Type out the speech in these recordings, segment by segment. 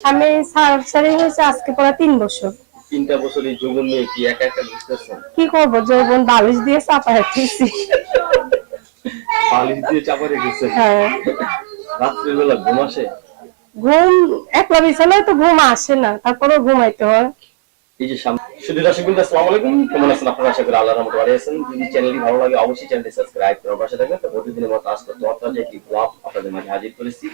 আমি সার্জারি হয়েছে আজকে পরে তিন বছর। তিনটা বছর এই যৌবন নিয়ে কি একা একা ঘুরতেছেন? কি করব? যৌবন বালিশ দিয়ে চাপা রেখেছি। পালিশ দিয়ে চাপা রেখেছেন হ্যাঁ। রাত্রিবেলা ঘুম আসে? ঘুম একলা বিছানায় তো ঘুম আসে না তারপরে ঘুমাইতে হয়। এই যে সামনে শুধু দর্শক বিন্দু আসসালামু আলাইকুম। কেমন আছেন আপনারা? আশা করি আল্লাহর রহমতে ভালো আছেন। যদি চ্যানেলটি ভালো লাগে অবশ্যই চ্যানেলটি সাবস্ক্রাইব করে পাশে থাকবেন। তো প্রতিদিনের মতো আজকে দরকার যে একটি গোলাপ আপনাদের মাঝে হাজির করেছি।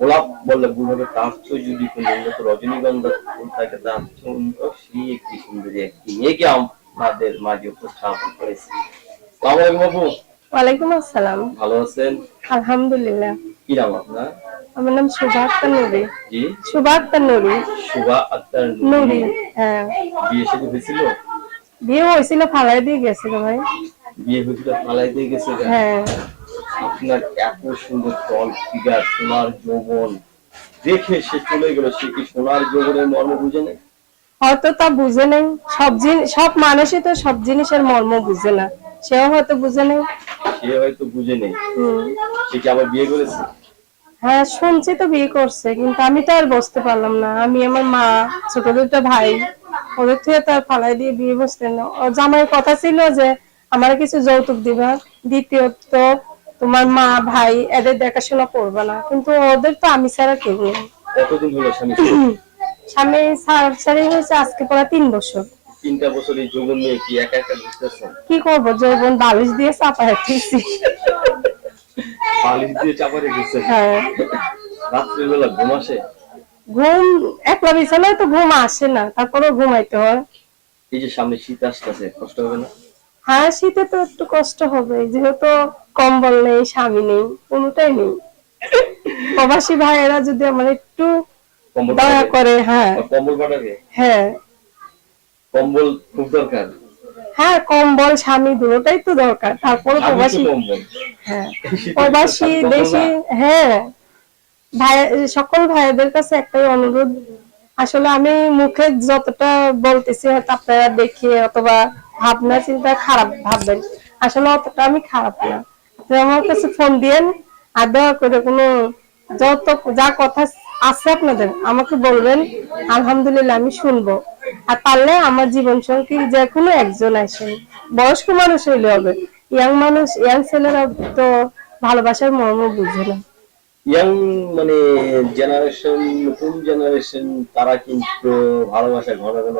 গোলাপ বললে ভুল হবে। তার চেয়ে যদি কোনো উন্নত রজনীগন্ধা ফুল থাকে তার সেই একটি সুন্দরী একটি মেয়েকে আমাদের মাঝে উপস্থাপন করেছি। আপু। ওয়ালাইকুম আসসালাম। ভালো আছেন? আলহামদুলিল্লাহ। কি নাম আপনার? আমার নাম শুভা আক্তার নুরি। জি। শুভা আক্তার নুরি। শুভা আক্তার নুরি। হ্যাঁ। বিয়ে সাথে হয়েছিল? বিয়ে হয়েছিল ফালাই দিয়ে গেছিল ভাই। বিয়ে হয়েছিল পালাই দিয়ে গেছে কেন? হ্যাঁ। আপনার এত সুন্দর টল ফিগার সোনার যৌবন। দেখে সে চলে গেল সে কি সোনার যৌবনের মর্ম বুঝে নেই? হয়তো তা বুঝে নেই। সব জিনিস সব মানুষই তো সব জিনিসের মর্ম বুঝে না। সেও হয়তো বুঝে নেই। সে হয়তো বুঝে নেই। সে কি আবার বিয়ে করেছে? হ্যাঁ শুনছি তো বিয়ে করছে কিন্তু আমি তো আর বসতে পারলাম না। আমি আমার মা ছোট দুটো ভাই ওদের থেকে তো আর ফালাই দিয়ে বিয়ে বসতে না। ও জামাইয়ের কথা ছিল যে আমার কিছু যৌতুক দিবা। দ্বিতীয়ত তোমার মা ভাই এদের দেখাশোনা করবে না। কিন্তু ওদের তো আমি ছাড়া কেউ নেই। কতদিন হলো স্বামী স্বামী সার্জারি হয়েছে আজকে পরে তিন বছর। তিনটা বছর এই যৌবন নিয়ে কি একা একা ঘুরতেছেন কি করব? যৌবন বালিশ দিয়ে চাপা দিয়ে হ্যাঁ। রাত্রিবেলা ঘুম আসে? ঘুম একলা বিছানায় তো ঘুম আসে না তারপরে ঘুমাইতে হয়। এই যে সামনে শীত আসতেছে কষ্ট হবে না? হ্যাঁ শীতে তো একটু কষ্ট হবে। যেহেতু কম্বল নেই স্বামী নেই কোনোটাই নেই। প্রবাসী ভাইয়েরা যদি আমার একটু দয়া করে হ্যাঁ। কম্বল পাঠাবে? হ্যাঁ। কম্বল খুব দরকার। হ্যাঁ কম্বল স্বামী দুটোটাই তো দরকার। তারপরে প্রবাসী হ্যাঁ। প্রবাসী দেশি হ্যাঁ। ভাই সকল ভাইদের কাছে একটাই অনুরোধ। আসলে আমি মুখে যতটা বলতেছি হয়তো আপনারা দেখে অথবা ভাবনা চিন্তা খারাপ ভাববেন। আসলে অতটা আমি খারাপ না। আপনি আমার কাছে ফোন দিয়েন, আর দয়া করে কোনো যত, যা কথা আছে আপনাদের, আমাকে বলবেন, আলহামদুলিল্লাহ আমি শুনব। আর পারলে আমার জীবন সঙ্গী যে কোনো একজন আসেন। বয়স্ক মানুষ হইলে হবে। ইয়াং মানুষ ইয়াং ছেলেরা তো ভালোবাসার মর্ম বুঝে না। ইয়াং মানে জেনারেশন নতুন জেনারেশন তারা কিন্তু ভালোবাসা ঘন ঘন